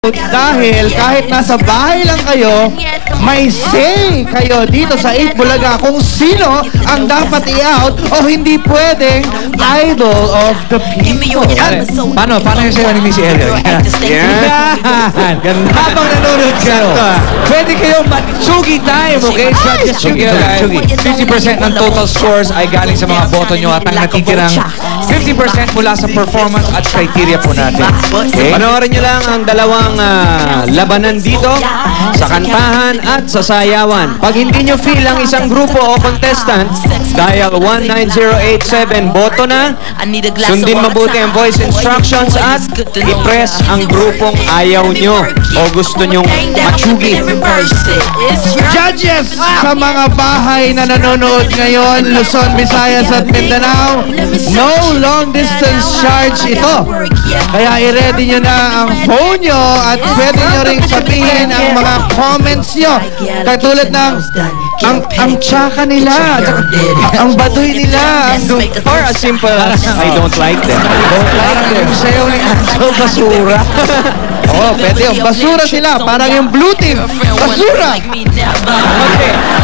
Dahil kahit nasa bahay lang kayo, may say kayo dito sa 8 Bulaga kung sino ang dapat i-out o hindi pwedeng idol of the people. Paano yung sayo ni Missy Elliott? Yan! Ganda. Habang nanonood kayo, pwede kayo matsugi time, okay? Chugi guys. 50% ng total scores ay galing sa mga boto nyo at ang natitirang 50% mula sa performance at criteria po natin. Okay? Panoorin nyo lang ang dalawang labanan dito sa kantahan at sa sayawan. Pag hindi nyo feel ang isang grupo o contestant, dial 19087, boto na, sundin mabuti ang voice instructions at i-press ang grupong ayaw nyo o gusto nyong matsugi. Judges sa mga bahay na nanonood ngayon, Luzon, Visayas at Mindanao, no long distance charge ito. Kaya i-ready nyo na ang phone nyo at pwede nyo ring sabihin ang mga comments nyo. Katulad ng ang tsaka nila, ang baduy nila, Or as simple as, I don't like them. parang yung sayaw ni Angel Basura. Oh, pwede yung basura sila, parang yung blue team, basura. Okay,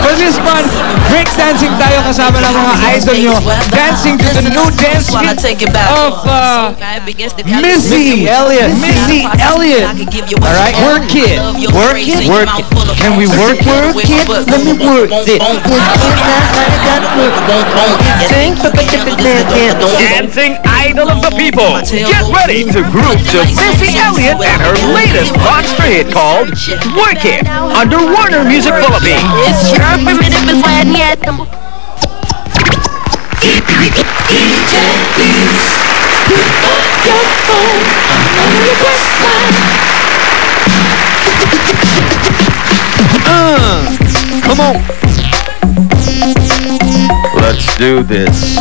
for this one, break dancing tayo kasama ng mga idol nyo. Dancing to the new dance beat of Missy Elliott. Missy Elliott. Alright, work it. Work it? Work it. Can we work it? Work it? Let me work it. Dancing idol of the people. Get ready to groove to Missy Elliott and her latest monster hit called Work It under Warner Music Philippines. Come on. Let's do this.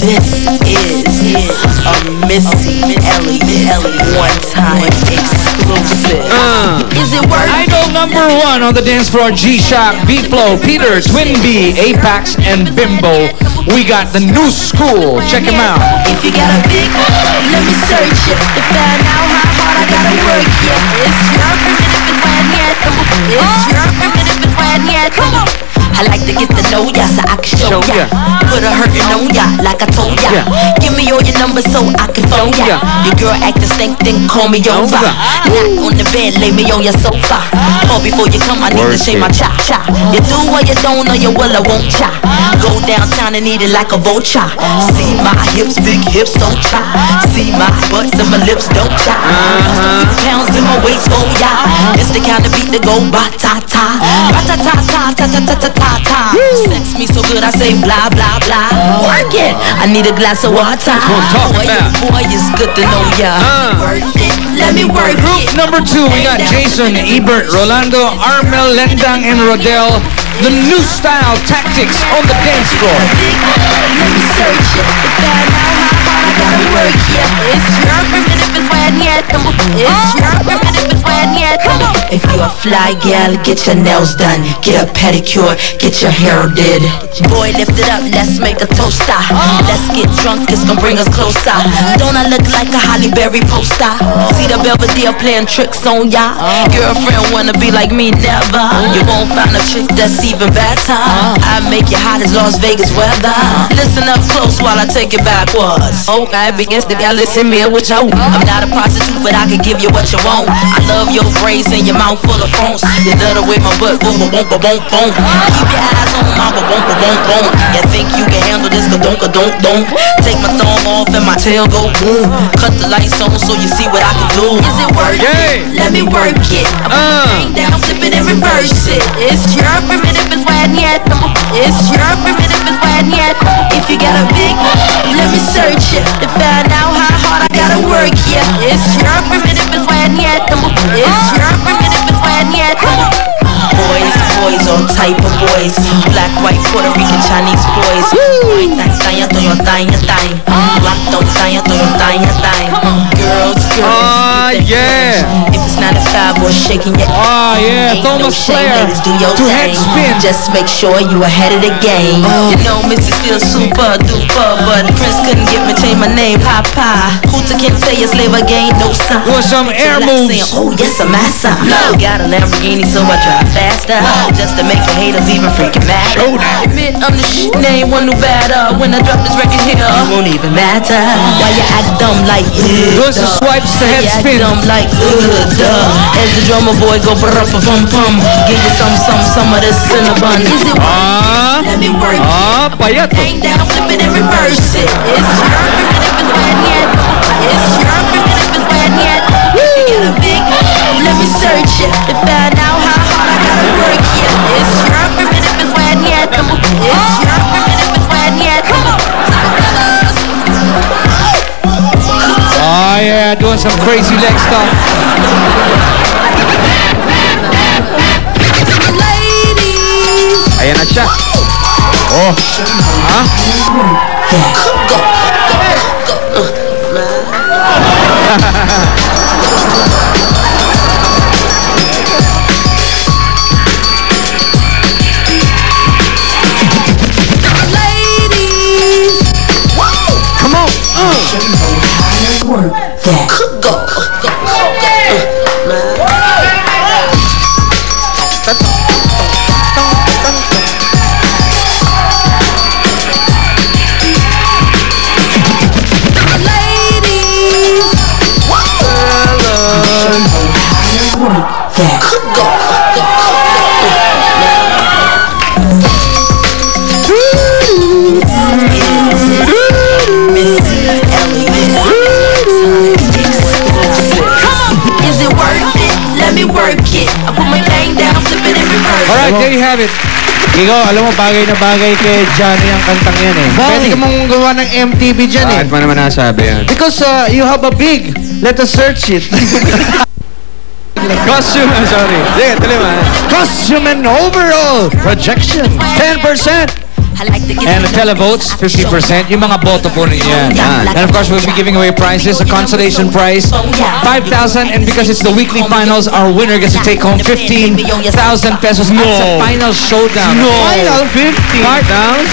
This is a Missy Elliott one-time exclusive. Is it worth Idol number 1 on the dance floor, G-Shock, B-Flow, Peter, Twin B, Apex, and Bimbo. We got the new school. Check them out. If you got a big let me search it to find out how hard I gotta work. Yeah, it's your primitive and when yet. It's your primitive and when yet. I like to get to know ya so I can show ya. Put a hurtin' on ya like I told ya. Give me all your numbers so I can phone ya. Your girl actin' stink, then call me over. Not on the bed, lay me on your sofa. Or before you come, I need to shave my cha-cha. You do or you don't, or you will, I won't cha. Go downtown and eat it like a vulture. See my hips, big hips, don't cha. See my butts and my lips, don't cha. 50 pounds in my waist, oh yeah. It's the kind of beat that go ba-ta-ta. Ba-ta-ta-ta-ta-ta-ta-ta-ta. Sex me so good I say blah blah blah. Work it. I need a glass of water. Boy, it's good to know ya. Work it. Let me work Group it. number 2, we got Jason, Ebert, Rolando, Armel, Lendang, and Rodel. The new style tactics on the dance floor. Let me search it to find out how hard I gotta work. Yeah, it's your primitive and when yet. It's your primitive and when yet. If you're a fly gal, get your nails done, get a pedicure, get your hair did. Boy, lift it up, let's make a toaster. Let's get drunk, it's gonna bring us closer. Don't I look like a Holly Berry poster? See the Belvedere playing tricks on ya. Girlfriend wanna be like me, never. You won't find a chick that's even better. I make you hot as Las Vegas weather. Listen up close while I take it backwards. Okay, begins to listen me what you want. I'm not a prostitute, but I can give you what you want. I love your braids and your mouth full of phones. You love the way my butt boom boom boom boom boom. Keep your eyes on my boom boom boom boom. You think you can handle this? Don't. Take my thumb off and my tail go boom. Cut the lights on so you see what I can do. Is it worth it? Let me work it. I'm down, flip it and reverse it. It's your primitive and when yet. It's your primitive and when yet. If you got a big, let me search it to find out how hard I gotta work. Yeah, it's your primitive and when yet. It's your primitive and when yet. Boys, all type of boys. Black, white, Puerto Rican, Chinese boys. Girls, yeah. if it's 9 to 5 or you're shaking your yeah, Ain't no Thomas shame, Flair ladies, do your to head thing. spin. Just make sure you ahead of the game. You know, Missy still super duper, but Prince couldn't get me change my name, Papa. Hooter can't say you slave again, no son. Doing some air moves. Saying, oh yes, I'm my son. No. Got a Lamborghini, so I drive faster, just to make your haters even freaking mad. Admit I'm the shit, name one new batter. When I drop this record here, it won't even matter. Why you act dumb like Doing some swipes to head spin. dumb like duh. As the drummer boy go brr pum pum. Give you some of this cinnamon. Is it Let me work it. Payat. Hang down, flip it and reverse it. It's your primitive is wet yet. It's your primitive is wet yet. If you get a big, let me search it to find out how hard I gotta work yet. It's your primitive is wet yet. It's your primitive is wet yet. Come on, Yeah, doing some crazy leg stuff. Ayan na siya. Oh. Come on. Alright, there you have it. Ikaw, alam mo, bagay na bagay kay Johnny ang kantang yan eh. Pwede ka mong gawa ng MTV dyan eh. Bakit mo naman nasabi yan? Because you have a big, let us search it. Costume, sorry. Sige, tuloy mo. Costume and overall projection, 10%. And the televotes, 50%. Yung mga boto po ninyo. And of course, we'll be giving away prizes. A consolation prize, 5,000. And because it's the weekly finals, our winner gets to take home 15,000 pesos. No. That's the final showdown. No. Final 50,000?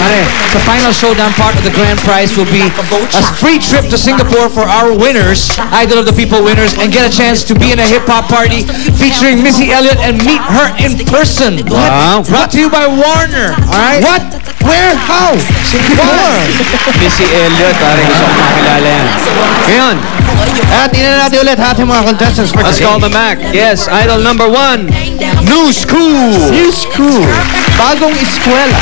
The final showdown part of the grand prize will be a free trip to Singapore for our winners, Idol of the People winners, and get a chance to be in a hip-hop party featuring Missy Elliott and meet her in person. Wow. Brought to you by Warner. All right? What? Where? How? Singapore. Missy Elliott, parang gusto kong makilala yan. Ngayon, At tingnan natin ulit ating mga contestants for let's today. call them back. Yes, idol number 1, New School. New School. Bagong eskwela.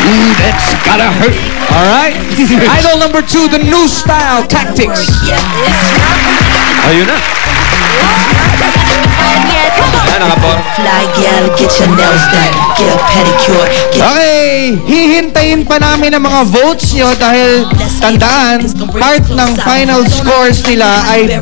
Ooh, that's gotta hurt. All right. Idol number 2, the new style tactics. Ayun na. Fly gal, get your nails done, get a pedicure. Okay, hihintayin pa namin ang mga votes nyo dahil tandaan, part ng final scores nila ay